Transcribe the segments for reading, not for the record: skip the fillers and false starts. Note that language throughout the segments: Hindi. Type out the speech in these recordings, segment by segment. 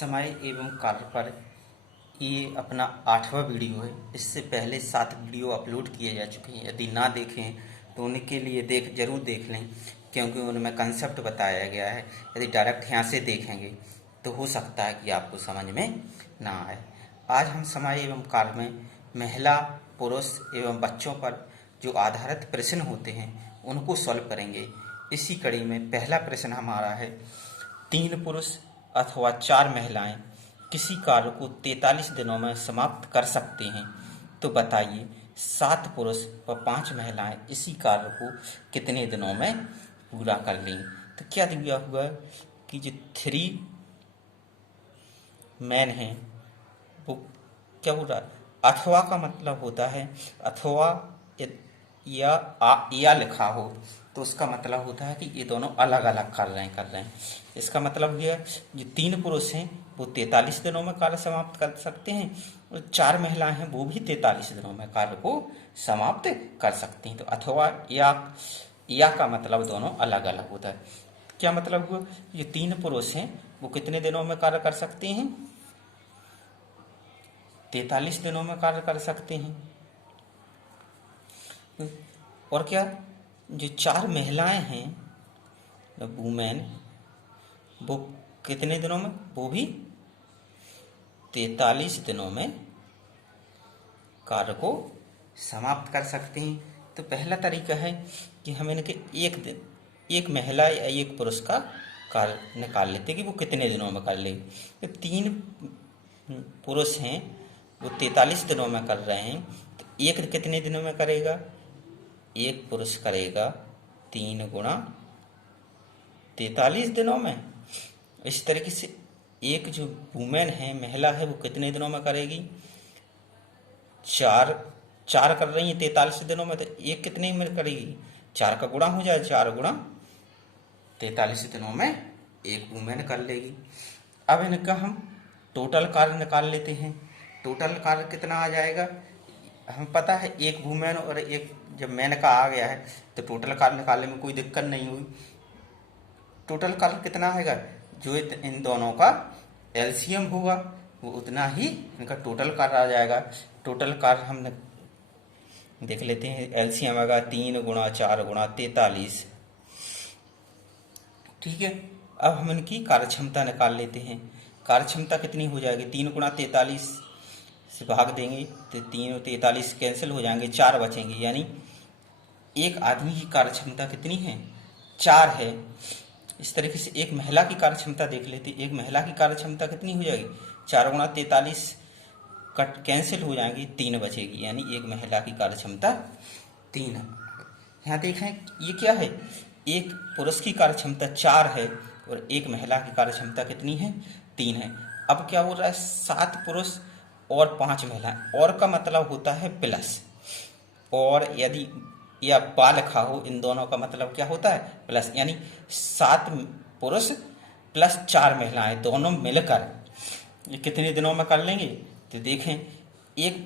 समय एवं कार्य पर ये अपना 8वां वीडियो है। इससे पहले 7 वीडियो अपलोड किए जा चुके हैं। यदि ना देखें तो उनके लिए जरूर देख लें, क्योंकि उनमें कंसेप्ट बताया गया है। यदि डायरेक्ट यहाँ से देखेंगे तो हो सकता है कि आपको समझ में ना आए। आज हम समय एवं कार्य में महिला, पुरुष एवं बच्चों पर जो आधारित प्रश्न होते हैं उनको सॉल्व करेंगे। इसी कड़ी में पहला प्रश्न हमारा है, 3 पुरुष अथवा 4 महिलाएं किसी कार्य को 43 दिनों में समाप्त कर सकते हैं, तो बताइए 7 पुरुष व 5 महिलाएं इसी कार्य को कितने दिनों में पूरा कर लेंगे। तो क्या दिया हुआ है कि जो 3 मैन हैं वो क्या बोल रहा है, अथवा का मतलब होता है अथवा या लिखा हो तो उसका मतलब होता है कि ये दोनों अलग अलग कर रहे हैं। इसका मतलब यह है जो 3 पुरुष हैं वो 43 दिनों में कार्य समाप्त कर सकते हैं और 4 महिलाएं हैं वो भी 43 दिनों में कार्य को समाप्त कर सकती हैं। तो अथवा या का मतलब दोनों अलग अलग होता है। क्या मतलब हुआ, ये 3 पुरुष हैं वो कितने दिनों में कार्य कर सकते हैं, 43 दिनों में कार्य कर सकते हैं। और क्या जो 4 महिलाएं हैं वुमेन, वो कितने दिनों में, वो भी 43 दिनों में कार्य को समाप्त कर सकते हैं। तो पहला तरीका है कि हम इनके एक महिला या एक पुरुष का कार्य निकाल लेते हैं कि वो कितने दिनों में कर लेगी। तो 3 पुरुष हैं वो 43 दिनों में कर रहे हैं, तो एक कितने दिनों में करेगा, एक पुरुष करेगा 3 गुणा 43 दिनों में। इस तरीके से एक जो वुमेन है, महिला है, वो कितने दिनों में करेगी, 4 कर रही है 43 दिनों में, तो एक कितने में करेगी, 4 का गुणा हो जाए, 4 गुणा 43 दिनों में एक वुमेन कर लेगी। अब इनका हम टोटल कार्य निकाल लेते हैं। टोटल कार्य कितना आ जाएगा, हम पता है एक वुमेन और एक जब मैन का आ गया है तो टोटल कार्य निकालने में कोई दिक्कत नहीं हुई। टोटल कार्य कितना आएगा, जो इन दोनों का एलसीएम होगा वो उतना ही इनका टोटल कार्य आ जाएगा। टोटल कार्य हम देख लेते हैं, एलसीएम आएगा 3 गुणा 4 गुणा 43। ठीक है, अब हम इनकी कार्यक्षमता निकाल लेते हैं। कार्यक्षमता कितनी हो जाएगी, 3 गुणा 43 से भाग देंगे तो 3 और 43 कैंसिल हो जाएंगे, 4 बचेंगे। यानी एक आदमी की कार्यक्षमता कितनी है, 4 है। इस तरीके से एक महिला की कार्यक्षमता देख लेते, एक महिला की कार्यक्षमता कितनी हो जाएगी, 4 गुणा 43 कट कैंसिल हो जाएंगी, 3 बचेगी। यानी एक महिला की कार्यक्षमता 3 है। यहाँ देखें ये क्या है, एक पुरुष की कार्यक्षमता 4 है और एक महिला की कार्यक्षमता कितनी है, 3 है। अब क्या हो रहा है, 7 पुरुष और 5 महिलाएं, और का मतलब होता है प्लस, और यदि या बा लिखा हो इन दोनों का मतलब क्या होता है, प्लस। यानी 7 पुरुष प्लस 4 महिलाएं दोनों मिलकर ये कितने दिनों में कर लेंगे। तो देखें एक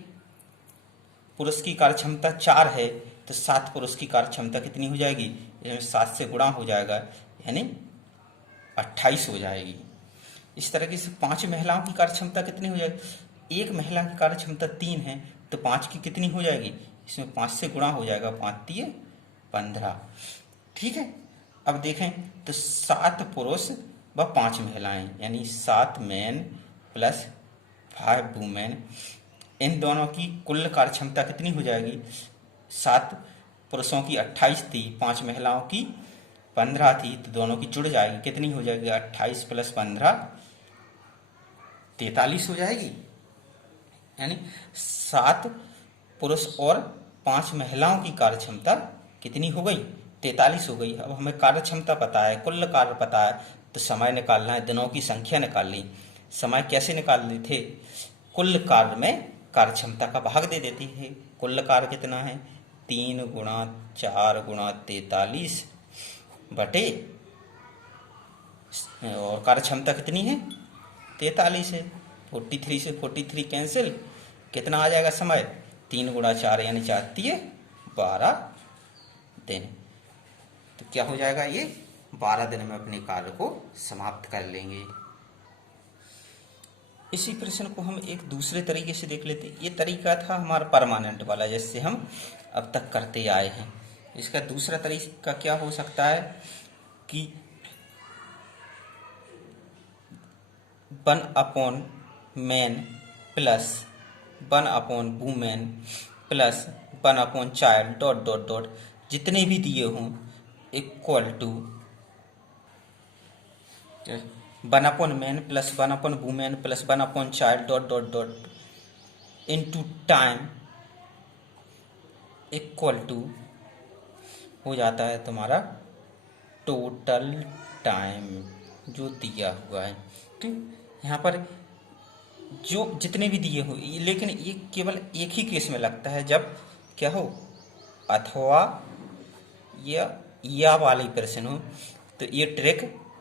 पुरुष की कार्यक्षमता 4 है तो 7 पुरुष की कार्यक्षमता कितनी हो जाएगी, 7 से गुणा हो जाएगा यानी 28 हो जाएगी। इस तरीके से 5 महिलाओं की कार्यक्षमता कितनी हो जाएगी, एक महिला की कार्यक्षमता 3 है तो 5 की कितनी हो जाएगी, इसमें 5 से गुणा हो जाएगा, 5 3 15। ठीक है, अब देखें तो 7 पुरुष व 5 महिलाएं यानी 7 मैन प्लस 5 वुमेन, इन दोनों की कुल कार्यक्षमता कितनी हो जाएगी, 7 पुरुषों की 28 थी, 5 महिलाओं की 15 थी, तो दोनों की जुड़ जाएगी, कितनी हो जाएगी, 28 प्लस 15 43 हो जाएगी। यानी 7 पुरुष और 5 महिलाओं की कार्यक्षमता कितनी हो गई, 43 हो गई। अब हमें कार्यक्षमता पता है, कुल कार्य पता है, तो समय निकालना है, दिनों की संख्या निकालनी। समय कैसे निकालने थे, कुल कार्य में कार्यक्षमता का भाग दे देती है। कुल कार्य कितना है, 3 गुणा 4 गुणा 43 बटे, और कार्यक्षमता कितनी है, 43 है। 43 से 43 कैंसिल, कितना आ जाएगा समय, 3 गुणा 4 यानी 4 3 12 दिन। तो क्या हो जाएगा, ये 12 दिन में अपने कार्य को समाप्त कर लेंगे। इसी प्रश्न को हम एक दूसरे तरीके से देख लेते हैं। ये तरीका था हमारा परमानेंट वाला, जैसे हम अब तक करते आए हैं। इसका दूसरा तरीका क्या हो सकता है कि man plus woman plus child dot dot dot जितने भी दिए हों equal to man plus woman plus child dot dot dot into time equal to हो जाता है तुम्हारा टोटल टाइम जो दिया हुआ है। ठीक, यहाँ पर जो जितने भी दिए हो, लेकिन ये केवल एक ही केस में लगता है जब क्या हो, अथवा या वाली प्रश्न हो। तो ये ट्रिक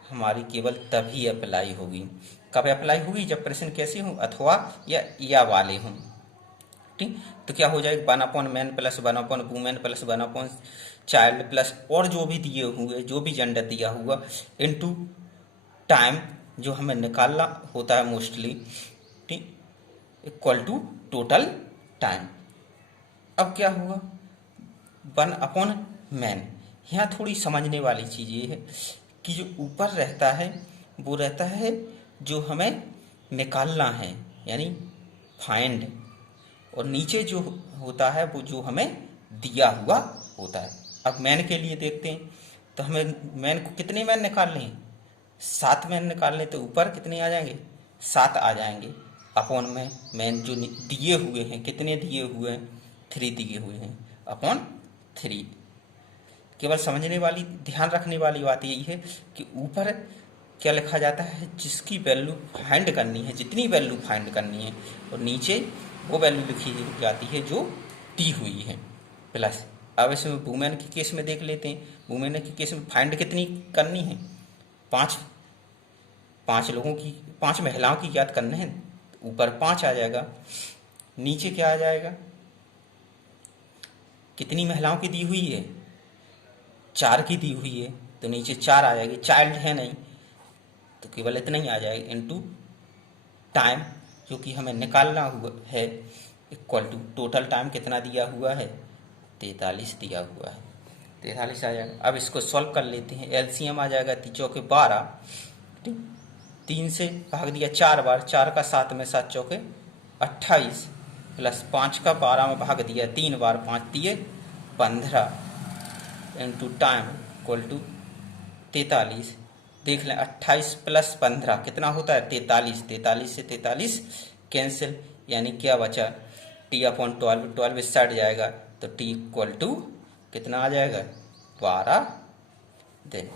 हमारी केवल तभी अप्लाई होगी। कब अप्लाई होगी? जब प्रश्न कैसे हो, अथवा या वाले हों। ठीक, तो क्या हो जाएगा 1/मैन प्लस 1/वूमेन प्लस 1/चाइल्ड प्लस और जो भी दिए हुए, जो भी जेंडर दिया हुआ इनटू टाइम जो हमें निकालना होता है मोस्टली, ठीक, इक्वल टू टोटल टाइम। अब क्या होगा 1/मैन। यहाँ थोड़ी समझने वाली चीज़ ये है कि जो ऊपर रहता है वो रहता है जो हमें निकालना है, यानी फाइंड, और नीचे जो होता है वो जो हमें दिया हुआ होता है। अब मैन के लिए देखते हैं, तो हमें मैन को कितने मैन निकालने हैं? 7 मैन निकालने, तो ऊपर कितने आ जाएंगे? 7 आ जाएंगे। अपॉन में मैन जो दिए हुए हैं, कितने दिए हुए हैं? 3 दिए हुए हैं, अपॉन 3। केवल समझने वाली, ध्यान रखने वाली बात यही है कि ऊपर क्या लिखा जाता है जिसकी वैल्यू फाइंड करनी है, जितनी वैल्यू फाइंड करनी है, और नीचे वो वैल्यू लिखी जाती है जो दी हुई है प्लस। अब इसमें वुमेन के केस में देख लेते हैं। वुमेन के केस में फाइंड कितनी करनी है? 5 लोगों की, 5 महिलाओं की याद करना है। ऊपर 5 आ जाएगा, नीचे क्या आ जाएगा? कितनी महिलाओं की दी हुई है? 4 की दी हुई है, तो नीचे 4 आ जाएगी। चाइल्ड है नहीं, तो केवल इतना ही आ जाएगा इनटू टाइम जो कि हमें निकालना हुआ है, इक्वल टू टोटल टाइम कितना दिया हुआ है? 43 दिया हुआ है, 43 आ जाएगा। अब इसको सॉल्व कर लेते हैं। एलसीएम आ जाएगा 3 चौके 12, ठीक, 3 से भाग दिया 4 बार, 4 का 7 में 7 चौके 28 प्लस 5 का 12 में भाग दिया 3 बार, 5 दिए 15 इनटू टाइम इक्वल टू 43। देख लें 28 प्लस 15 कितना होता है? 43। 43 से 43 कैंसिल, यानी क्या बचा? t/12, 12 इससे हट जाएगा, तो t इक्वल टू कितना आ जाएगा? 12 दिन।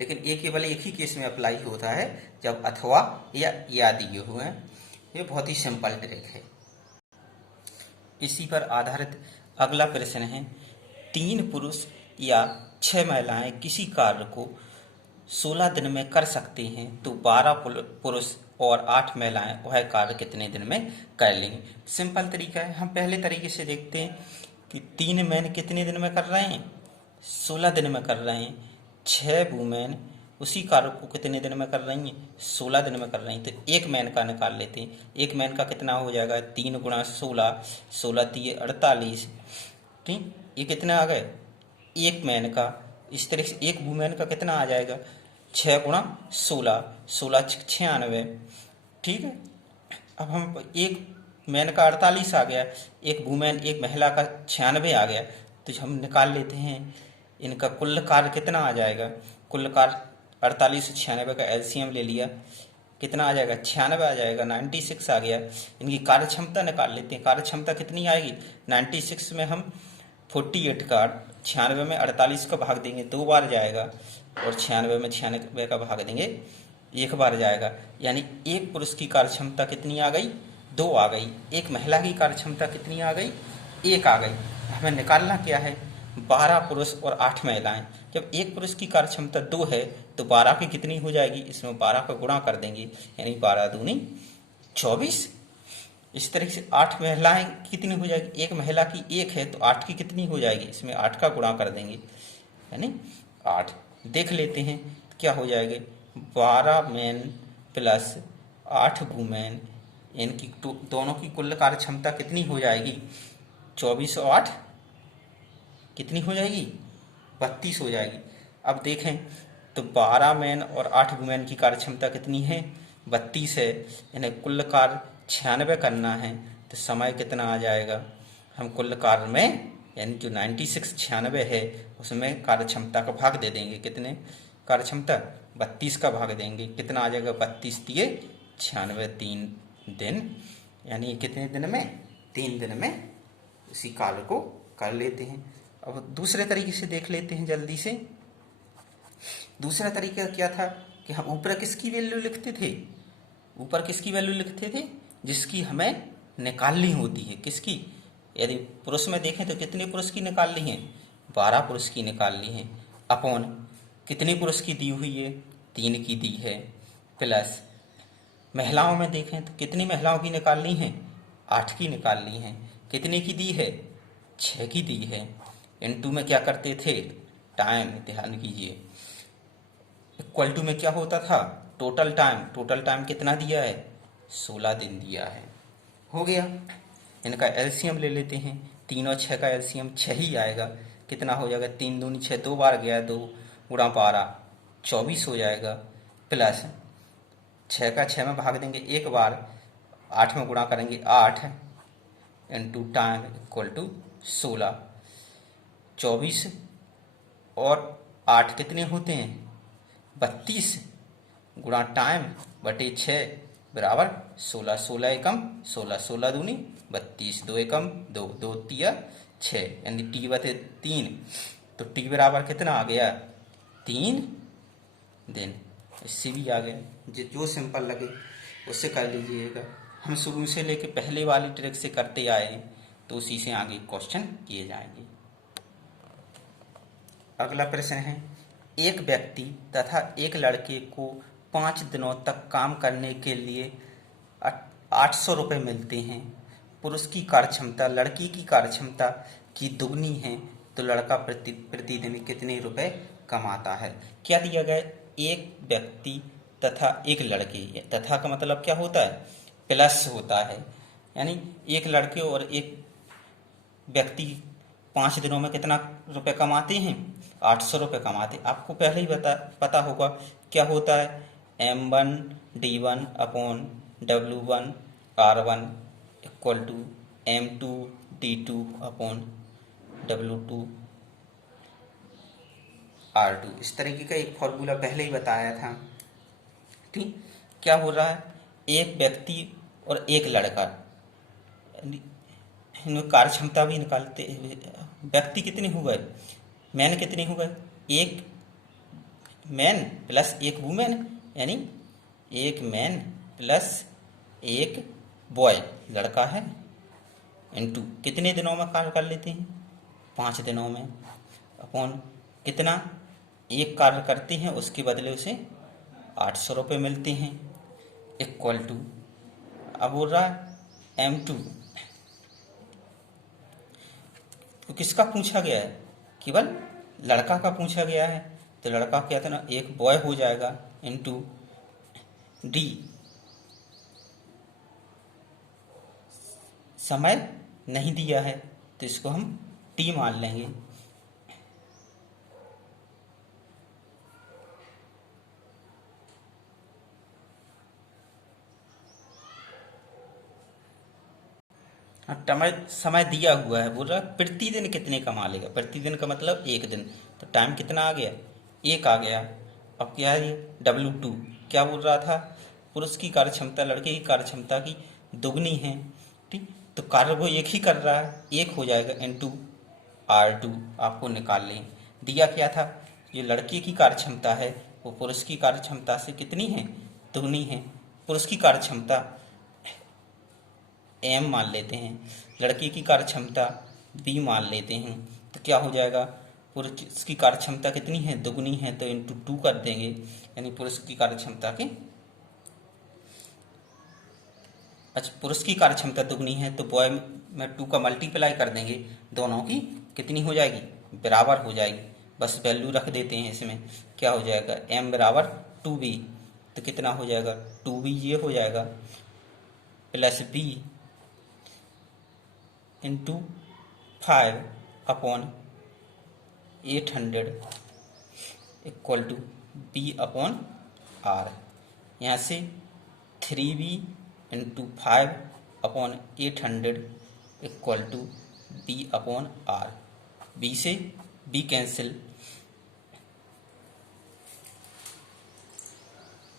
लेकिन ये केवल एक ही केस में अप्लाई होता है, जब अथवा या दिए हुए हैं। ये बहुत ही सिंपल ट्रिक है। इसी पर आधारित अगला प्रश्न है, 3 पुरुष या 6 महिलाएं किसी कार्य को 16 दिन में कर सकते हैं, तो 12 पुरुष और 8 महिलाएं वह कार्य कितने दिन में कर लेंगे? सिंपल तरीका है। हम पहले तरीके से देखते हैं कि 3 मैन कितने दिन में कर रहे हैं? 16 दिन में कर रहे हैं। 6 वुमेन उसी कार्य को कितने दिन में कर रही हैं? 16 दिन में कर रही हैं। तो एक मैन का निकाल लेते हैं। एक मैन का कितना हो जाएगा? 3 गुणा 16, 16 3 48, ठीक, ये कितना आ गए? एक मैन का। इस तरह से एक वुमेन का कितना आ जाएगा? 6 गुणा 16, 16 96, ठीक है। अब हम एक मैन का 48 आ गया, एक वुमेन, एक महिला का 96 आ गया, तो हम निकाल लेते हैं इनका कुल कार्य कितना आ जाएगा। कुल कार्य 48 से 96 का एलसीएम ले लिया, कितना आ जाएगा? 96 आ जाएगा, 96 आ गया। इनकी कार्य क्षमता निकाल लेते हैं। कार्य क्षमता कितनी आएगी? 96 में हम 48 का 96 में 48 का भाग देंगे 2 बार जाएगा, और 96 में 96 का भाग देंगे 1 बार जाएगा। यानी एक पुरुष की कार्य क्षमता कितनी आ गई? 2 आ गई। एक महिला की कार्य क्षमता कितनी आ गई? 1 आ गई। हमें निकालना क्या है? 12 पुरुष और 8 महिलाएं। जब एक पुरुष की कार्य क्षमता 2 है, तो 12 की कितनी हो जाएगी? इसमें 12 का गुणा कर देंगे, यानी 12 दूनी 24। इस तरह से 8 महिलाएं कितनी हो जाएगी? एक महिला की 1 है, तो 8 की कितनी हो जाएगी? इसमें 8 का गुणा कर देंगे, यानी 8। देख लेते हैं क्या हो जाएगा। 12 मैन प्लस 8 वुमेन, इनकी दोनों की कुल कार्य क्षमता कितनी हो जाएगी? 24 और 8 कितनी हो जाएगी? 32 हो जाएगी। अब देखें तो 12 मैन और 8 वुमेन की कार्य क्षमता कितनी है? 32 है। इन्हें कुल कार्य 96 करना है तो समय कितना आ जाएगा? हम कुल कार्य में यानी जो 96 96 है उसमें कार्य क्षमता का भाग दे देंगे। कितने कार्य क्षमता? 32 का भाग देंगे। कितना आ जाएगा? 32 दिए 96, 3 दिन, यानी कितने दिन में? 3 दिन में उसी कार्य को कर लेते हैं। अब दूसरे तरीके से देख लेते हैं जल्दी से। दूसरा तरीका क्या था कि हम ऊपर किसकी वैल्यू लिखते थे? ऊपर किसकी वैल्यू लिखते थे? जिसकी हमें निकालनी होती है। किसकी? यदि पुरुष में देखें तो कितने पुरुष की निकालनी है? 12 पुरुष की निकालनी है। अपॉन कितने पुरुष की दी हुई है? 3 की दी है। प्लस महिलाओं में देखें तो कितनी महिलाओं की निकालनी है? 8 की निकालनी है। कितने की दी है? 6 की दी है। इनटू में क्या करते थे? टाइम, ध्यान कीजिए। इक्वल टू में क्या होता था? Total time. टोटल टाइम कितना दिया है? 16 दिन दिया है। हो गया। इनका एलसीएम ले लेते हैं। 3 और 6 का एलसीएम 6 ही आएगा। कितना हो जाएगा? 3 दूनी 6, 2 बार गया, 2 गुणा 12 24 हो जाएगा। प्लस 6 का 6 में भाग देंगे एक बार, 8 में गुणा करेंगे 8 इंटू टाइम इक्वल टू 16। 24 और 8 कितने होते हैं? 32 गुणा टाइम बटे 6 बराबर 16। 16 एकम 16, 16 दूनी 32, 2 एकम 2, 2 तिया 6, यानी टी बटे 3। तो टी बराबर कितना आ गया? 3 दिन। इससे भी आ गया। जो सिंपल लगे उससे कर लीजिएगा। हम शुरू से लेके पहले वाली ट्रिक से करते आए हैं तो उसी से आगे क्वेश्चन किए जाएंगे। अगला प्रश्न है, एक व्यक्ति तथा एक लड़के को 5 दिनों तक काम करने के लिए 800 रुपये मिलते हैं। पुरुष की कार्य क्षमता लड़की की कार्य क्षमता की दुगनी है तो लड़का प्रतिदिन कितने रुपए कमाता है? क्या दिया गया? एक व्यक्ति तथा एक लड़के, तथा का मतलब क्या होता है? प्लस होता है। यानी एक लड़के और एक व्यक्ति 5 दिनों में कितना रुपए कमाते हैं? 800 रुपये कमाते। आपको पहले ही पता होगा क्या होता है? M1D1 upon W1 R1 equal to M2D2 upon W2 R2। इस तरीके का एक फॉर्मूला पहले ही बताया था। ठीक, क्या हो रहा है? एक व्यक्ति और एक लड़का, इनमें कार्य क्षमता भी निकालते। व्यक्ति कितने हो गए? मैन कितने हो गए? एक मैन प्लस एक वुमेन, यानी एक मैन प्लस एक बॉय लड़का है, इनटू कितने दिनों में कार्य कर लेते हैं? 5 दिनों में। अपॉन कितना? एक कार्य करते हैं उसके बदले उसे 800 रुपये मिलते हैं इक्वल टू, अब बोल रहा है M2। तो किसका पूछा गया है? केवल लड़का का पूछा गया है तो लड़का क्या था ना, एक बॉय हो जाएगा इनटू डी। समय नहीं दिया है तो इसको हम टी मान लेंगे। समय दिया हुआ है, बोल रहा है प्रतिदिन कितने कमा लेगा। प्रतिदिन का मतलब एक दिन, तो टाइम कितना आ गया? 1 आ गया। अब क्या है ये? W2 क्या बोल रहा था? पुरुष की कार्य क्षमता लड़के की कार्य क्षमता की दुगनी है। ठीक, तो कार्य वो एक ही कर रहा है, 1 हो जाएगा इनटू R2। आपको निकाल लें। दिया क्या था? ये लड़के की कार्य क्षमता है वो पुरुष की कार्य क्षमता से कितनी है? दुगनी है। पुरुष की कार्य क्षमता M मान लेते हैं, लड़की की कार्य क्षमता B मान लेते हैं, तो क्या हो जाएगा? पुरुष की कार्य क्षमता कितनी है? दुगनी है, तो इंटू 2 कर देंगे, यानी पुरुष की कार्य क्षमता के, अच्छा पुरुष की कार्य क्षमता दुगनी है तो बॉय में 2 का मल्टीप्लाई कर देंगे, दोनों की कितनी हो जाएगी? बराबर हो जाएगी। बस वैल्यू रख देते हैं इसमें, क्या हो जाएगा? M बराबर 2B तो कितना हो जाएगा, 2b ये हो जाएगा plus b into 5/800 equal to b/r। यहाँ से 3b into 5/800 equal to b/r। b से b कैंसिल,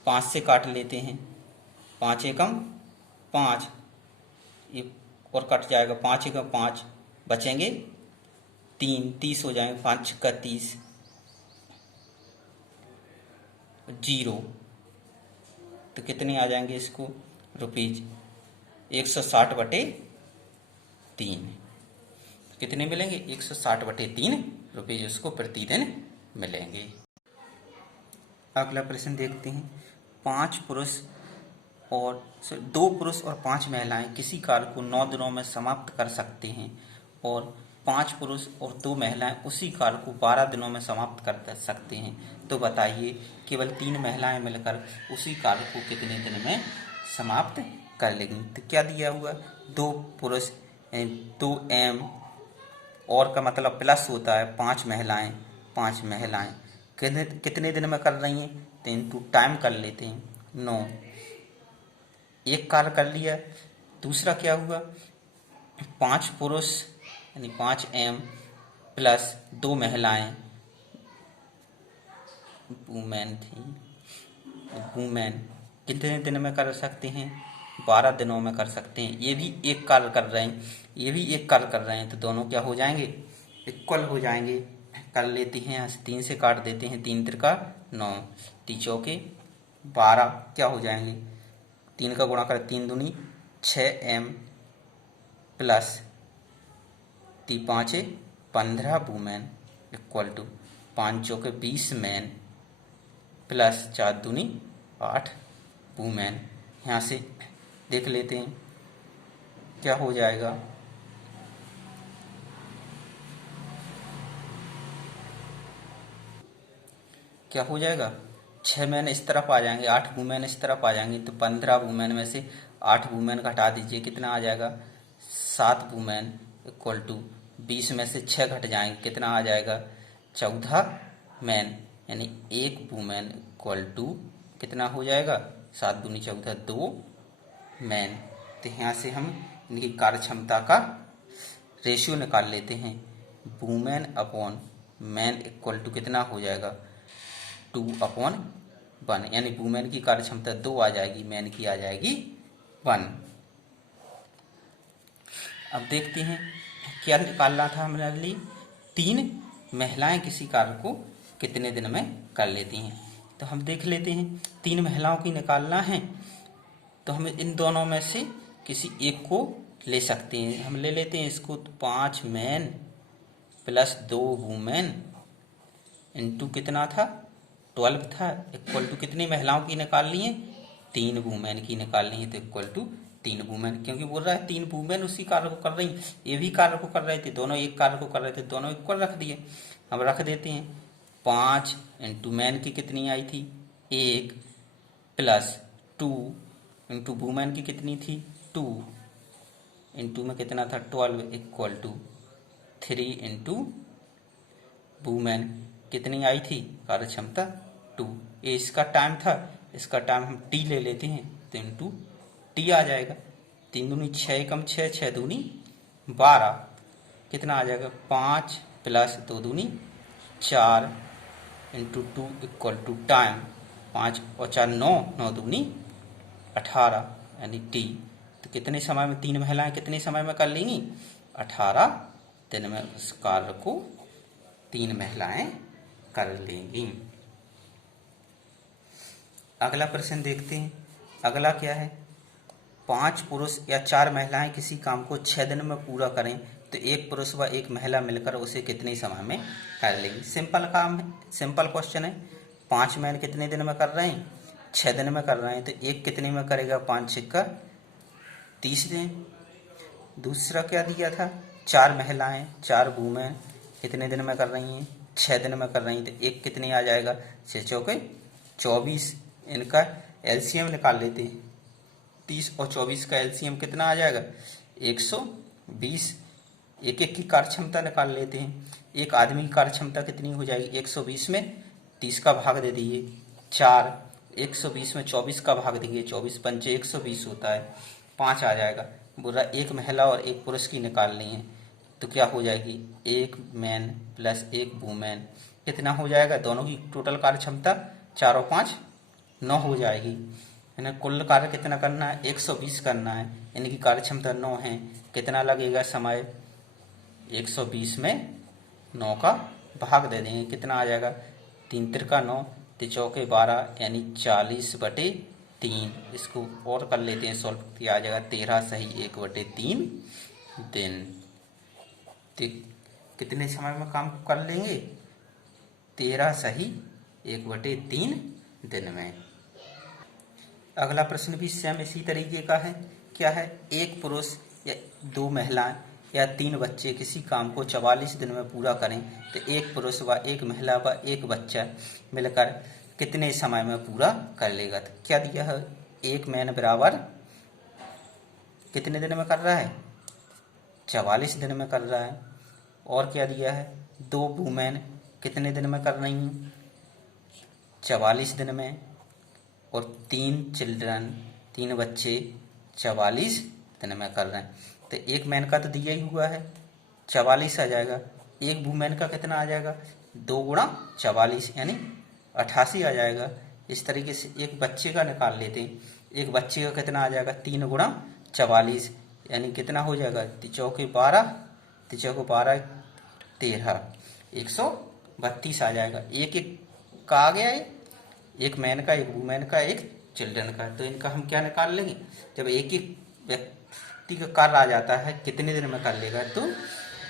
5 से काट लेते हैं, 5 एकम 5, एक और कट जाएगा, 5 एकम 5, बचेंगे 3, 30 हो जाएंगे, 5 छक्का 30, 0। तो कितने आ जाएंगे इसको रुपीज 160/3। कितने मिलेंगे, 160/3 रुपीज उसको प्रतिदिन मिलेंगे। अगला प्रश्न देखते हैं, 2 पुरुष और 5 महिलाएं किसी कार्य को 9 दिनों में समाप्त कर सकते हैं और 5 पुरुष और 2 महिलाएं उसी कार्य को 12 दिनों में समाप्त कर सकते हैं। तो बताइए केवल 3 महिलाएं मिलकर उसी कार्य को कितने दिन में समाप्त कर लेंगी। तो क्या दिया हुआ, 2 पुरुष 2m और का मतलब प्लस होता है 5 महिलाएं कितने दिन में कर रही हैं, तो इनटू टाइम कर लेते हैं 9, एक कार्य कर लिया। दूसरा क्या हुआ, 5 पुरुष यानी 5m प्लस 2 महिलाएं वुमेन कितने दिन में कर सकते हैं, 12 दिनों में कर सकते हैं। ये भी एक कार्य कर रहे हैं, ये भी एक कार्य कर रहे हैं, तो दोनों क्या हो जाएंगे, इक्वल हो जाएंगे। कर लेते हैं, यहाँ से 3 से काट देते हैं, 3 त्रिका 9, 3 चौके 12, क्या हो जाएंगे, 3 का गुणा कर 3 दूनी 6m plus 3 5 15 women equal to 5 चौके 20 मैन प्लस 4 दूनी 8 वुमेन। यहाँ से देख लेते हैं क्या हो जाएगा, क्या हो जाएगा, 6 मैन इस तरफ आ जाएंगे, 8 वुमेन इस तरफ आ जाएंगे, तो 15 वुमेन में से 8 वुमेन घटा दीजिए, कितना आ जाएगा 7 वुमेन इक्वल टू 20 में से 6 घट जाएंगे, कितना आ जाएगा 14 मैन, यानी 1 वुमेन इक्वल टू कितना हो जाएगा 7 दूनी 14 2 मैन। तो यहाँ से हम इनकी कार्य क्षमता का रेशियो निकाल लेते हैं, women upon man equal to कितना हो जाएगा 2/1, यानी वुमेन की कार्य क्षमता 2 आ जाएगी, मैन की आ जाएगी 1। अब देखते हैं क्या निकालना था हमारे लिए, 3 महिलाएं किसी कार्य को कितने दिन में कर लेती हैं। तो हम देख लेते हैं, 3 महिलाओं की निकालना है, तो हम इन दोनों में से किसी एक को ले सकते हैं। हम ले लेते हैं इसको, 5 मैन प्लस 2 वुमेन इंटू कितना था 12 था, इक्वल टू कितनी महिलाओं की निकाल ली है, 3 वुमेन की निकाल ली है, तो इक्वल टू 3 वुमेन, क्योंकि बोल रहा है 3 वुमेन उसी कार्य को कर रही, ये भी कार्य को कर रहे थे, दोनों एक कार्य को कर रहे थे, दोनों इक्वल रख दिए। अब रख देते हैं, 5 इंटू मैन की कितनी आई थी 1 प्लस 2 इंटू वुमेन की कितनी थी 2 इंटू में कितना था 12 इक्वल टू 3 इंटू वुमेन कितनी आई थी कार्य क्षमता 2। ये इसका टाइम था, इसका टाइम हम टी ले लेते हैं, तो इंटू टी आ जाएगा, 3 दूनी 6 एकम 6 6 दूनी 12, कितना आ जाएगा 5 प्लस 2 दूनी 4 इंटू 2 इक्वल टू टाइम, 5 और 4 9 9 दूनी 18, यानी टी। तो कितने समय में 3 महिलाएं कितने समय में कर लेंगी, 18 दिन में उस कार्य को 3 महिलाएं कर लेंगी। अगला प्रश्न देखते हैं, अगला क्या है, 5 पुरुष या 4 महिलाएं किसी काम को 6 दिन में पूरा करें तो 1 पुरुष व 1 महिला मिलकर उसे कितने समय में कर लेंगी। सिंपल काम है, सिंपल क्वेश्चन है। 5 मैन कितने दिन में कर रहे हैं, 6 दिन में कर रहे हैं, तो 1 कितने में करेगा, 5 छक्का 30 दिन। दूसरा क्या दिया था, 4 महिलाएं 4 वुमेन कितने दिन में कर रही हैं, 6 दिन में कर रही हैं, तो 1 कितनी आ जाएगा, 6 चौके 24, इनका एलसीएम निकाल लेते हैं। 30 और 24 का एलसीएम कितना आ जाएगा? 120। एक एक की कार्यक्षमता निकाल लेते हैं। एक आदमी की कार्यक्षमता कितनी हो जाएगी? 120 में 30 का भाग दे दीजिए 4, 120 में 24 का भाग देंगे 24 पंचे 120 होता है 5 आ जाएगा। बोला एक महिला और एक पुरुष की निकालनी है तो क्या हो जाएगी? एक मैन प्लस एक वूमेन कितना हो जाएगा? दोनों की टोटल कार्यक्षमता 4 और 5 9 हो जाएगी। इन्हें कुल कार्य कितना करना है? 120 करना है। इनकी कार्यक्षमता 9 है। कितना लगेगा समय? 120 में 9 का भाग दे देंगे। कितना आ जाएगा? 3 तिरका 9, 3 चौके 12 यानी 40/3। इसको और कर लेते हैं सॉल्व, किया आ जाएगा 13 सही 1/3 दिन। तो कितने समय में काम कर लेंगे? 13 सही 1/3 दिन में। अगला प्रश्न भी सेम इसी तरीके का है। क्या है? एक पुरुष या 2 महिलाएं या 3 बच्चे किसी काम को 44 दिन में पूरा करें तो एक पुरुष व एक महिला व एक बच्चा मिलकर कितने समय में पूरा कर लेगा? तो क्या दिया है? एक मैन बराबर कितने दिन में कर रहा है? 44 दिन में कर रहा है। और क्या दिया है? 2 वूमेन कितने दिन में कर रही हैं? 44 दिन में। और 3 चिल्ड्रन 3 बच्चे 44 दिन में कर रहे हैं। तो एक मैन का तो दिया ही हुआ है 44 आ जाएगा। एक वूमेन का कितना आ जाएगा? 2 गुणा 44 यानी 88 आ जाएगा। इस तरीके से एक बच्चे का निकाल लेते हैं। एक बच्चे का कितना आ जाएगा? 3 गुणा 44 यानी कितना हो जाएगा? 3 चौके 12, 3 चौके 12 13, 132 आ जाएगा। एक एक का आ गया है, एक मैन का, एक वूमेन का, एक चिल्ड्रन का। तो इनका हम क्या निकाल लेंगे? जब एक एक व्यक्ति का कार्य आ जाता है कितने दिन में कर लेगा तो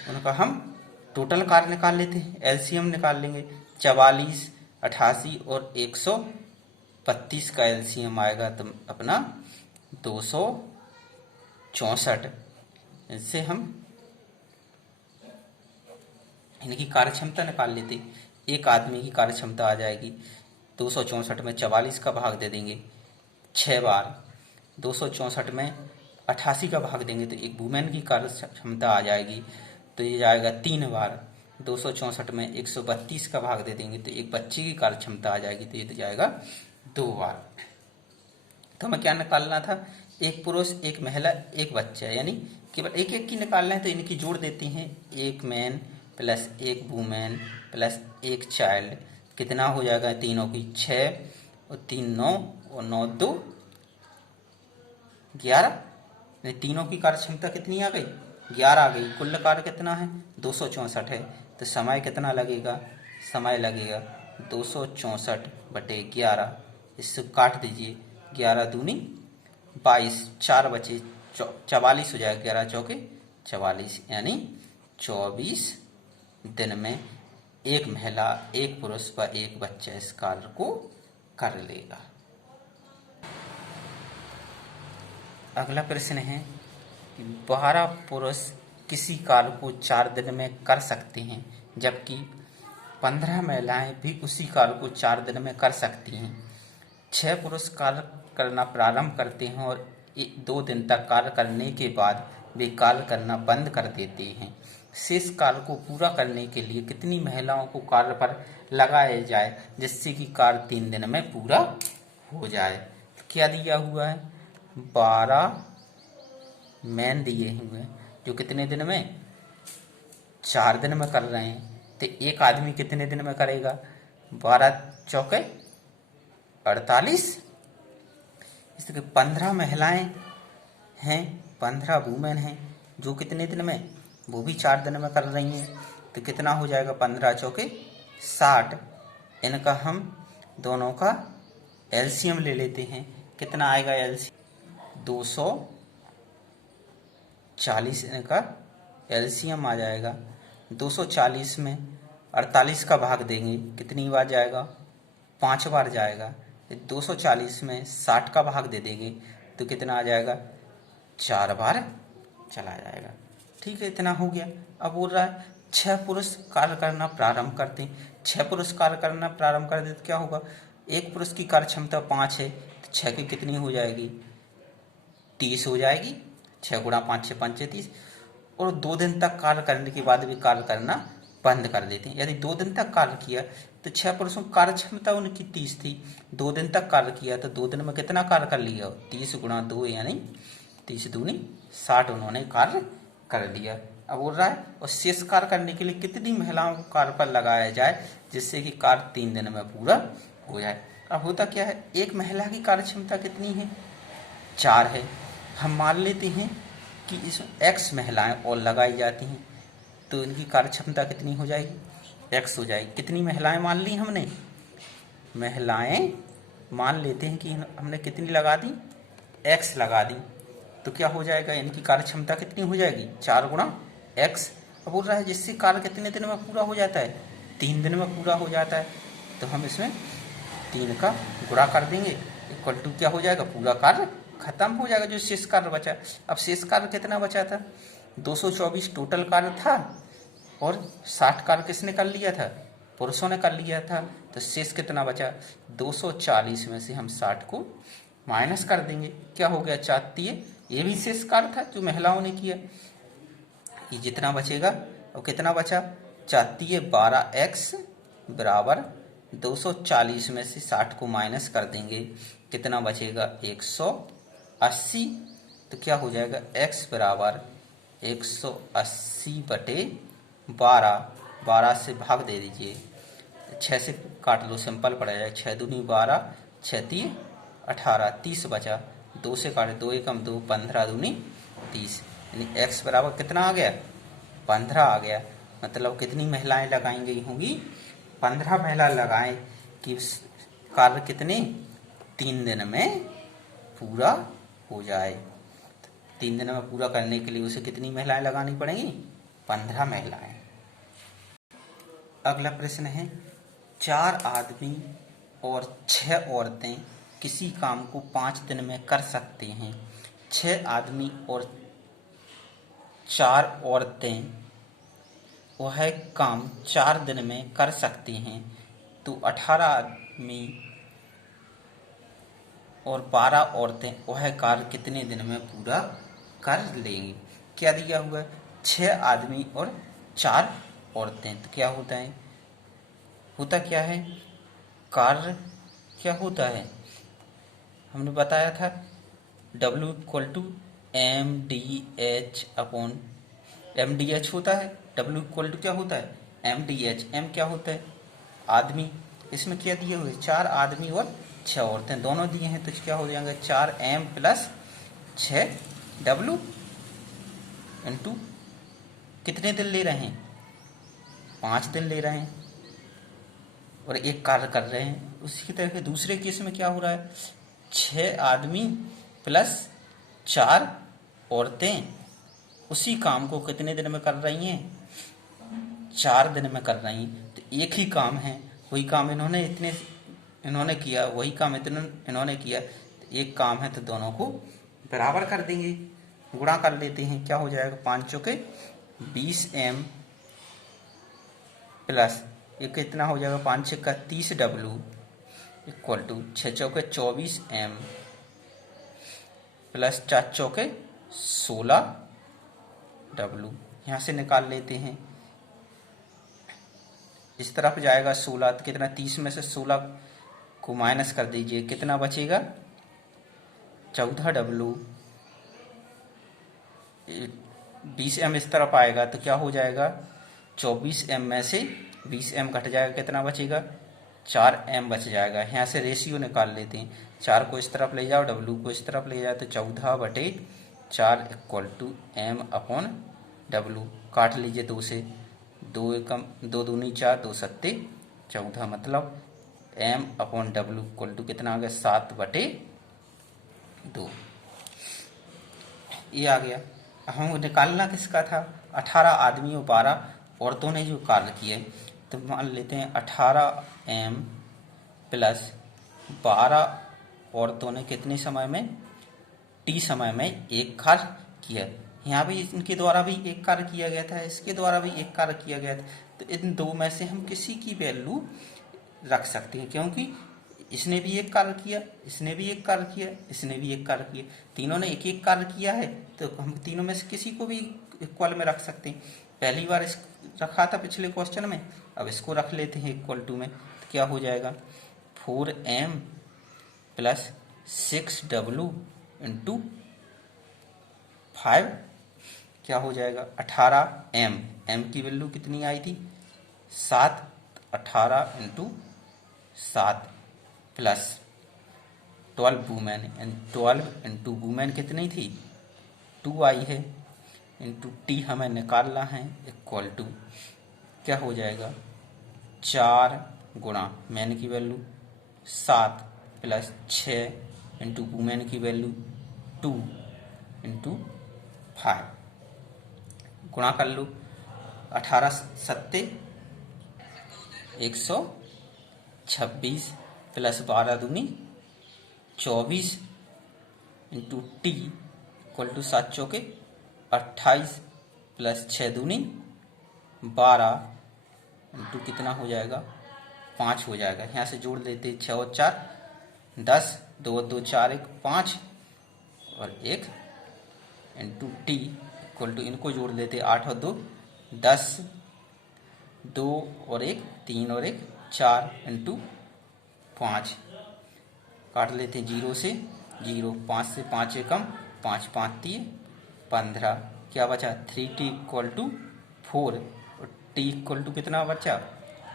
उनका हम टोटल कार्य निकाल लेते हैं, एलसीएम निकाल लेंगे। 44, 88 और 132 का एलसीएम आएगा तो अपना 264। इससे हम इनकी कार्यक्षमता निकाल लेते। एक आदमी की कार्यक्षमता आ जाएगी 264 में 44 का भाग दे देंगे 6 बार, 264 में 88 का भाग देंगे तो एक वुमेन की कार्यक्षमता आ जाएगी तो ये जाएगा 3 बार, 264 में 132 का भाग दे देंगे तो एक बच्चे की कार्यक्षमता आ जाएगी तो ये तो जाएगा 2 बार। तो हमें क्या निकालना था? एक पुरुष, एक महिला, एक बच्चा, यानी केवल एक एक की निकालना है तो इनकी जोड़ देती हैं। एक मैन प्लस एक वूमेन प्लस एक चाइल्ड कितना हो जाएगा? तीनों की 6 और 3 9 और 9 2 11। तीनों की कार्यक्षमता कितनी आ गई? 11 आ गई। कुल कार्य कितना है? 264 है। तो समय कितना लगेगा? समय लगेगा 264/11। इससे काट दीजिए, 11 दूनी 22, 4 बचे 44 हो जाएगा। 11 चौके 44 यानी 24 दिन में एक महिला, एक पुरुष व एक बच्चा इस कार्य को कर लेगा। अगला प्रश्न है कि 12 पुरुष किसी कार्य को 4 दिन में कर सकते हैं जबकि 15 महिलाएं भी उसी कार्य को 4 दिन में कर सकती हैं। 6 पुरुष कार्य करना प्रारंभ करते हैं और 2 दिन तक कार्य करने के बाद वे कार्य करना बंद कर देते हैं। शेष कार्य को पूरा करने के लिए कितनी महिलाओं को कार्य पर लगाया जाए जिससे कि कार्य 3 दिन में पूरा हो जाए? तो क्या दिया हुआ है? 12 मैन दिए हुए हैं जो कितने दिन में? 4 दिन में कर रहे हैं। तो एक आदमी कितने दिन में करेगा? 12 चौके 48। इस तरह 15 महिलाएं हैं, 15 वूमेन हैं जो कितने दिन में? वो भी 4 दिन में कर रही हैं। तो कितना हो जाएगा? 15 चौके 60। इनका हम दोनों का एलसीएम ले लेते हैं। कितना आएगा एलसीएम? 240 इनका एलसीएम आ जाएगा। 240 में 48 का भाग देंगे, कितनी बार जाएगा? 5 बार जाएगा। 240 में 60 का भाग दे देंगे तो कितना आ जाएगा? 4 बार चला जाएगा। ठीक है, इतना हो गया। अब बोल रहा है 6 पुरुष कार्य करना प्रारंभ करते हैं। 6 पुरुष कार्य करना प्रारंभ कर दे तो क्या होगा? एक पुरुष की कार्य क्षमता 5 है तो 6 की कितनी हो जाएगी, 30 हो जाएगी। 6 गुणा 5 6 5 30। और 2 दिन तक कार्य करने के बाद भी कार्य करना बंद कर देते हैं। यदि 2 दिन तक कार्य किया तो 6 पुरुषों की कार्य क्षमता उनकी 30 थी। 2 दिन तक कार्य किया तो 2 दिन में कितना कार्य कर लिया, 30 गुणा 2 यानी 30 दूनी 60 उन्होंने कार्य कर लिया। अब बोल रहा है और शेष कार्य करने के लिए कितनी महिलाओं को कार्य पर लगाया जाए जिससे कि कार्य 3 दिन में पूरा हो जाए। अब होता क्या है, एक महिला की कार्य क्षमता कितनी है, 4 है। हम मान लेते हैं कि इसमें x महिलाएं और लगाई जाती हैं तो इनकी कार्य क्षमता कितनी हो जाएगी, x हो जाएगी। कितनी महिलाएं मान ली हमने, महिलाएं मान लेते हैं कि हमने कितनी लगा दी, x लगा दी। तो क्या हो जाएगा, इनकी कार्य क्षमता कितनी हो जाएगी, 4 गुणा x। अब बोल रहा है जिससे कार्य कितने दिन में पूरा हो जाता है, 3 दिन में पूरा हो जाता है। तो हम इसमें 3 का गुणा कर देंगे, इक्वल टू क्या हो जाएगा, पूरा कार्य खत्म हो जाएगा। जो शेष कार्य बचा, अब शेष कार्य कितना बचा था, 224 टोटल कार्य था और 60 कार्य किसने कर लिया था, पुरुषों ने कर लिया था। तो शेष कितना बचा, 240 में से हम 60 को माइनस कर देंगे, क्या हो गया, 4 ये भी शेष कार्य था जो महिलाओं ने किया। ये जितना बचेगा, और कितना बचा, 4 12x बराबर 240 में से 60 को माइनस कर देंगे, कितना बचेगा, 180। तो क्या हो जाएगा, x बराबर 180 बटे 12, 12 से भाग दे दीजिए, 6 से काट लो, सिंपल पड़ जाएगा, 6 दूनी 12, 6 3 18, 30 बचा, 2 से काटे, 2 एकम 2, 15 दूनी 30, यानी x बराबर कितना आ गया, 15 आ गया। मतलब कितनी महिलाएं लगाई गई होंगी, 15 महिला लगाएं कि कार्य कितने, 3 दिन में पूरा हो जाए। 3 दिन में पूरा करने के लिए उसे कितनी महिलाएं लगानी पड़ेंगी, 15 महिलाएं। अगला प्रश्न है, 4 आदमी और 6 औरतें किसी काम को 5 दिन में कर सकते हैं। 6 आदमी और 4 औरतें वह काम 4 दिन में कर सकते हैं, तो 18 आदमी और 12 औरतें वह कार्य कितने दिन में पूरा कर लेंगी। क्या दिया हुआ है, 6 आदमी और 4 औरतें, तो क्या होता है, होता क्या है, कार्य क्या होता है, हमने बताया था W इक्वल टू MDH होता है। W इक्वल टू क्या होता है, MDH। M क्या होता है, आदमी। इसमें क्या दिए हुए, 4 आदमी और 6 औरतें दोनों दिए हैं, तो क्या हो जाएंगे, 4M प्लस 6W इंटू कितने दिन ले रहे हैं, 5 दिन ले रहे हैं और एक कार्य कर रहे हैं। उसी तरह के दूसरे केस में क्या हो रहा है, 6 आदमी प्लस 4 औरतें उसी काम को कितने दिन में कर रही हैं, 4 दिन में कर रही हैं। तो एक ही काम है, वही काम इन्होंने किया, वही काम इन्होंने किया, तो एक काम है तो दोनों को बराबर कर देंगे, गुणा कर लेते हैं, क्या हो जाएगा, 5 चौके 20M प्लस ये कितना हो जाएगा, 5 6 30W इक्वल टू 6 चौके 24M प्लस 4 चौके 16W। यहाँ से निकाल लेते हैं, इस तरफ जाएगा 16, तो कितना, 30 में से 16 को माइनस कर दीजिए, कितना बचेगा, 14W। 20M इस तरफ आएगा तो क्या हो जाएगा, 24M में से 20M घट जाएगा, कितना बचेगा, 4M बच जाएगा। यहाँ से रेशियो निकाल लेते हैं, 4 को इस तरफ ले जाओ, W को इस तरफ ले जाओ, तो 14/4 equal to M upon W। काट लीजिए 2 से, 2 एकम 2 दूनी 4, 2 सत्ते 14, मतलब M upon W equal to कितना आ गया, 7/2। ये आ गया। हमें निकालना किसका था, 18 आदमी और 12 औरतों ने जो कार्य किए, तो मान लेते हैं 18M प्लस 12 औरतों ने कितने समय में, T समय में एक कार्य किया। यहाँ भी इनके द्वारा भी एक कार्य किया गया था, इसके द्वारा भी एक कार्य किया गया था, तो इन दो में से हम किसी की वैल्यू रख सकते हैं, क्योंकि इसने भी एक कार्य किया, इसने भी एक कार्य किया, इसने भी एक कार्य किया, तीनों ने एक एक कार्य किया है, तो हम तीनों में से किसी को भी इक्वल में रख सकते हैं। पहली बार इस रखा था पिछले क्वेश्चन में, अब इसको रख लेते हैं इक्वल टू में, तो क्या हो जाएगा 4m प्लस 6w इंटू 5, क्या हो जाएगा 18m। m की वैल्यू कितनी आई थी 7, 18 into 7 plus 12 women, and 12 into women कितनी थी 2 आई है, इंटू टी हमें निकालना है, इक्वल टू क्या हो जाएगा 4 गुणा मैन की वैल्यू 7 प्लस 6 इंटू वुमेन की वैल्यू 2 इंटू 5, गुणा कर लो 18 सत्ते 126 प्लस 12 दूनी 24 इंटू टी इक्वल टू 7 चौके 28 प्लस 6 दूनी 12 इंटू कितना हो जाएगा 5 हो जाएगा। यहाँ से जोड़ लेते 6 और 4 10, 2 2 4 1 5 और 1 इंटू टी इक्वल टू इनको जोड़ लेते 8 और 2 10, 2 और 1 3 और 1 4 इंटू 5, काट लेते 0 से 0, 5 से 5 एकम 5 5 3 15, क्या बचा 3t इक्वल टू 4 और t इक्वल टू कितना बचा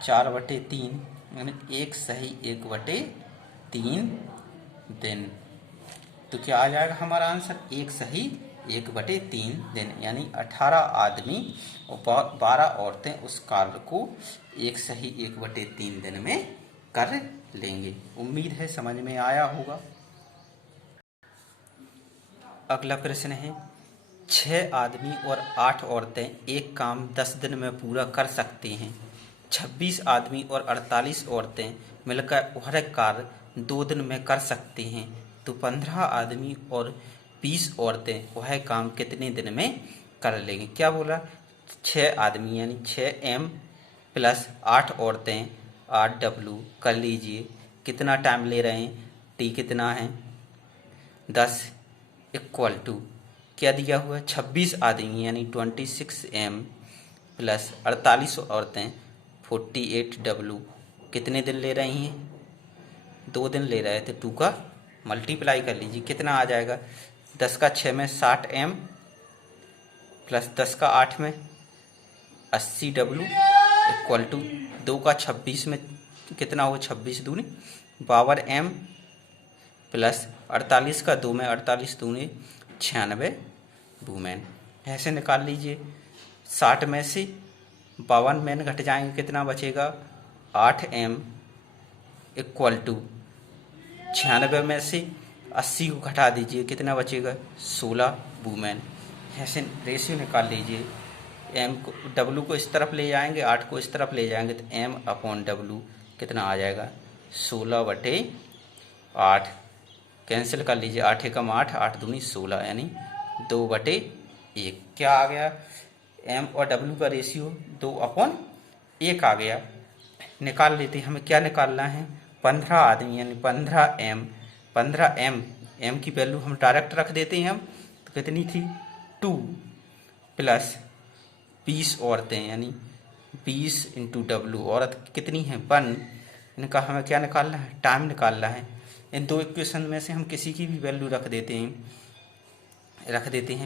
4/3, यानी 1 सही 1/3 दिन। तो क्या आ जाएगा हमारा आंसर 1 सही 1/3 दिन, यानी 18 आदमी और 12 औरतें उस कार्य को 1 सही 1/3 दिन में कर लेंगे। उम्मीद है समझ में आया होगा। अगला प्रश्न है 6 आदमी और 8 औरतें एक काम 10 दिन में पूरा कर सकते हैं। 26 आदमी और 48 औरतें मिलकर वह कार्य 2 दिन में कर सकते हैं, तो 15 आदमी और 20 औरतें वह काम कितने दिन में कर लेंगे। क्या बोला 6 आदमी यानी 6m प्लस 8 औरतें 8w कर लीजिए, कितना टाइम ले रहे हैं t कितना है 10 इक्वल टू क्या दिया हुआ है 26 आदमी यानी 26m प्लस 48 औरतें 48w कितने दिन ले रही हैं 2 दिन ले रहे थे, 2 का मल्टीप्लाई कर लीजिए कितना आ जाएगा 10 का 6 में 60m प्लस 10 का 8 में 80w इक्वल टू 2 का 26 में कितना हुआ 26 दूनी 52m प्लस 48 का 2 में 48 दूनी 96 वुमेन। ऐसे निकाल लीजिए 60 में से 52 मैन घट जाएंगे कितना बचेगा 8m इक्वल टू 96 में से 80 को घटा दीजिए कितना बचेगा 16 वुमेन। ऐसे रेशियो निकाल लीजिए m को w को इस तरफ ले जाएंगे 8 को इस तरफ ले जाएंगे तो m/w कितना आ जाएगा 16/8, कैंसिल कर लीजिए 8 एकम 8 8 दूनी 16 यानी 2/1। क्या आ गया m और w का रेशियो 2/1 आ गया। निकाल लेते हैं, हमें क्या निकालना है 15 आदमी यानी 15m m की वैल्यू हम डायरेक्ट रख देते हैं हम, तो कितनी थी 2 प्लस 20 औरतें यानी 20 इंटू w, औरत कितनी है 1, इनका हमें क्या निकालना है टाइम निकालना है। इन दो इक्वेशन में से हम किसी की भी वैल्यू रख देते हैं,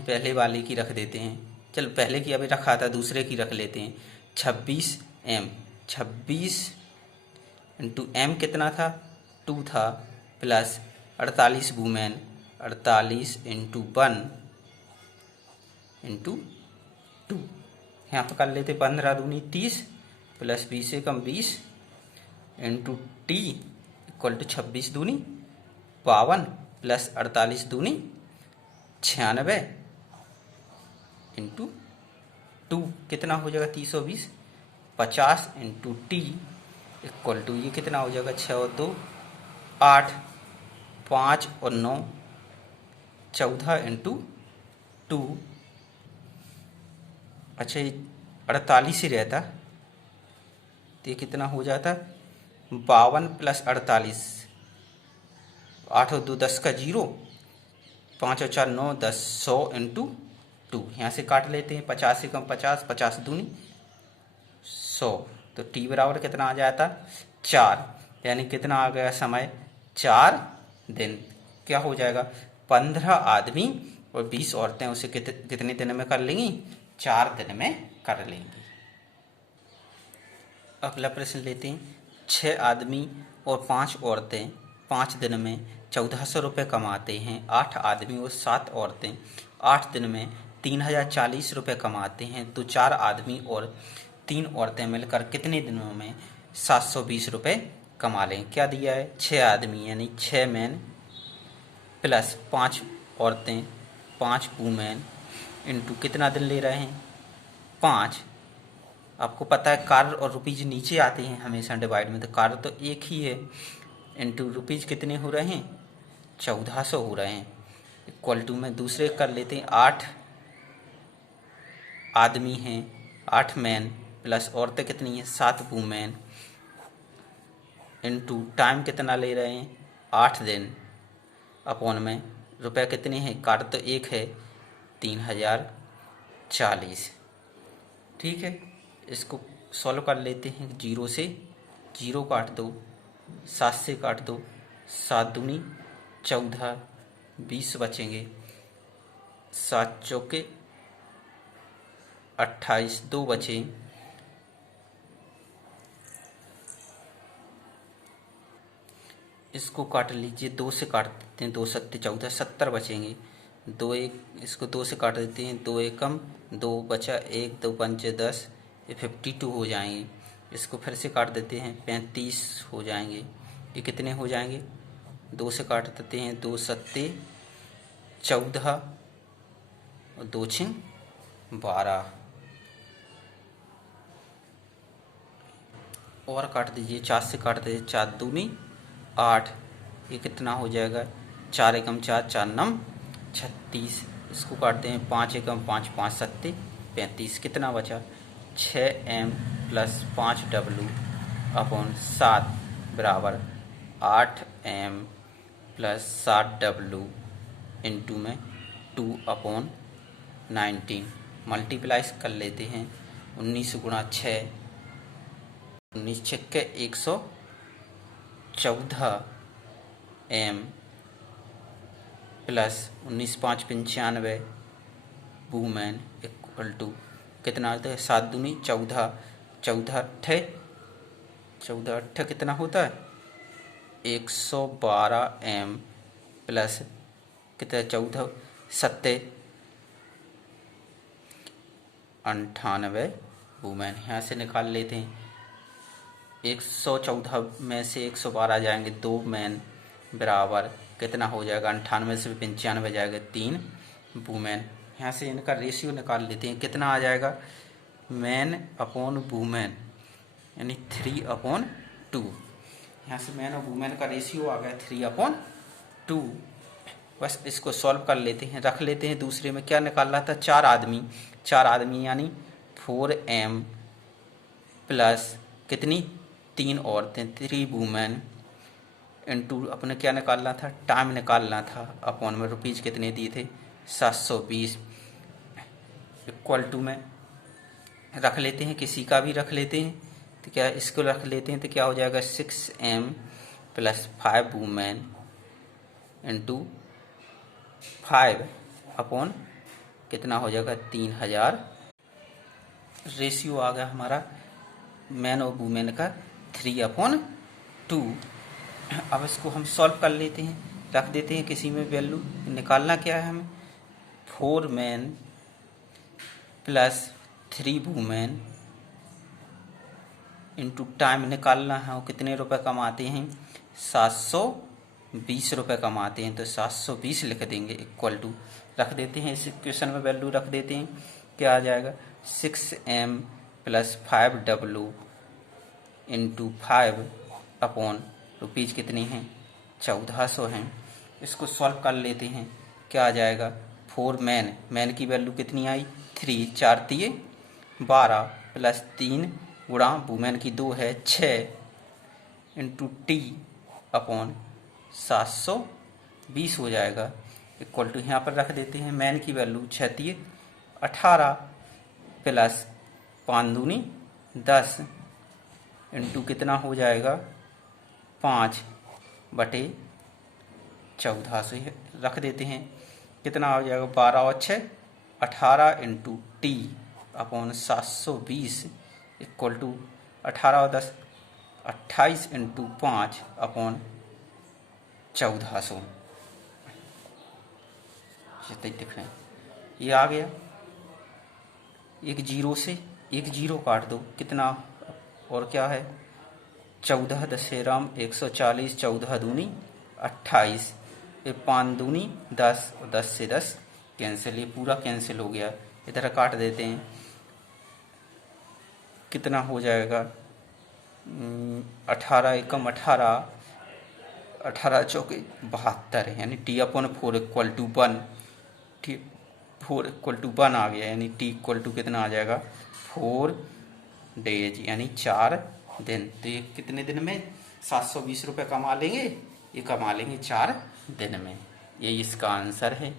पहले वाले की रख देते हैं, चल पहले की अभी रखा था दूसरे की रख लेते हैं 26m 26 इंटू m कितना था 2 था प्लस 48 वुमेन 48 इंटू 1 इंटू 2, यहाँ पर कर लेते 15 दूनी 30 plus 20 Ekam 20 into T equal to 26 दूनी 52 प्लस 48 दूनी 96 इंटू 2 कितना हो जाएगा 320 50 इंटू टी इक्वल टू ये कितना हो जाएगा 6 और 2 8 5 और 9 14 इंटू 2, अच्छा ये 48 ही रहता तो ये कितना हो जाता 52 प्लस 48 8 और 2 10 का 0, 5 और 4 9 10 100 इंटू 2। यहाँ से काट लेते हैं, 50 से कम 50, 50 दूनी 100, तो टी बराबर कितना आ जाता 4, यानी कितना आ गया समय 4 दिन। क्या हो जाएगा 15 आदमी और 20 औरतें उसे कितने दिन में कर लेंगी 4 दिन में कर लेंगी। अगला प्रश्न लेते हैं, 6 आदमी और 5 औरतें 5 दिन में 1400 रुपये कमाते हैं। 8 आदमी और 7 औरतें 8 दिन में 3040 रुपये कमाते हैं, तो 4 आदमी और 3 औरतें मिलकर कितने दिनों में 720 रुपये कमा लें। क्या दिया है 6 आदमी यानी 6 मैन प्लस 5 औरतें 5 वूमेन इंटू कितना दिन ले रहे हैं 5। आपको पता है कार्य और रुपीज नीचे आते हैं हमेशा डिवाइड में, तो कार्य तो एक ही है, इंटू रुपीज कितने हो रहे हैं 1400 हो रहे हैं, इक्वल टू में दूसरे कर लेते हैं 8 आदमी हैं 8 मैन प्लस औरतें कितनी हैं 7 वूमेन इंटू टाइम कितना ले रहे हैं 8 दिन अपॉन में रुपये कितने हैं कार्य तो एक है 3040। ठीक है, इसको सॉल्व कर लेते हैं। 0 से 0 काट दो, 7 से काट दो, 7 दूनी 14, 20 बचेंगे, 7 चौके 28, 2 बचे, इसको काट लीजिए, 2 से काट देते हैं, 2 सत्ते 14, 70 बचेंगे, 2 एक इसको 2 से काट देते हैं, 2 एकम 2 बचा, 1 2 पंचे 10, ये 52 हो जाएंगे। इसको फिर से काट देते हैं, 35 हो जाएंगे। ये कितने हो जाएंगे 2 से काट देते हैं, 2 सत्ते 14 और 2 छिंग 12, और काट दीजिए, 4 से काट दीजिए, 4 दूनी 8, ये कितना हो जाएगा 4 एकम 4, 4 नम 36, इसको काटते हैं 5 एकम 5, 5 सत्ते 35, कितना बचा 6m प्लस 5w अपॉन 7 बराबर 8m प्लस 7w इंटू में 2 अपॉन 19, मल्टीप्लाइज कर लेते हैं, 19 गुणा 6, 19 छक्के 114 m plus 19 5 95 women equal to कितना होता है 7 दूनी 14, 14 अट्ठे 14 अट्ठे कितना होता है 112 m प्लस कितना 14 सत्ते 98 वूमेन। यहाँ से निकाल लेते हैं, 114 में से 112 जाएंगे, 2 मैन बराबर कितना हो जाएगा 98 से 95 जाएगा 3 वूमेन। यहाँ से इनका रेशियो निकाल लेते हैं, कितना आ जाएगा मैन अपॉन वूमेन यानी 3/2। यहाँ से मैन और वूमेन का रेशियो आ गया 3/2। बस इसको सॉल्व कर लेते हैं, रख लेते हैं दूसरे में। क्या निकाल रहा था 4 आदमी यानी 4m प्लस कितनी 3 औरतें 3 वूमेन इंटू अपने क्या निकालना था टाइम निकालना था, अपॉन में रुपीज़ कितने दिए थे 720, इक्वल टू में रख लेते हैं, किसी का भी रख लेते हैं, तो क्या इसको रख लेते हैं तो क्या हो जाएगा 6m plus 5 women into 5 upon कितना हो जाएगा 3000। रेशियो आ गया हमारा मैन और वूमेन का 3/2। अब इसको हम सॉल्व कर लेते हैं, रख देते हैं किसी में वैल्यू। निकालना क्या है हमें 4 man plus 3 women into time निकालना है, वो कितने रुपए कमाते हैं 720 रुपये कमाते हैं, तो 720 लिख देंगे, इक्वल टू रख देते हैं, इस इक्वेशन में वैल्यू रख देते हैं, क्या आ जाएगा 6m plus 5w into 5 upon rupees कितने हैं 1400 हैं। इसको सॉल्व कर लेते हैं, क्या आ जाएगा 4 मैन की वैल्यू कितनी आई 3, 4 दिए 12 प्लस 3 गुणा वूमेन की 2 है 6 इंटू टी अपॉन 720। 20 हो जाएगा। इक्वल टू यहाँ पर रख देते हैं मैन की वैल्यू 36 18 प्लस 5 दूनी 10 इंटू कितना हो जाएगा 5 बटे 14 से रख देते हैं। कितना हो जाएगा 12 और 6 18 into T upon 720 equal to 18 और 10 28 इंटू 5 अपॉन 1400। देखें ये आ गया। एक जीरो से एक जीरो काट दो कितना और क्या है 14 दशेराम 140 14 दूनी 28 फिर 5 दूनी 10 और 10 से 10 कैंसिल, ये पूरा कैंसिल हो गया। इधर काट देते हैं कितना हो जाएगा 18 एकम 18 18 चौके 72 यानी T upon 4 equal to 1 T 4 equal to 1 आ गया यानी टी इक्वल टू कितना आ जाएगा 4 डेज यानी 4 दिन। तो ये कितने दिन में 720 रुपये कमा लेंगे, ये कमा लेंगे 4 दिन में। यही इसका आंसर है।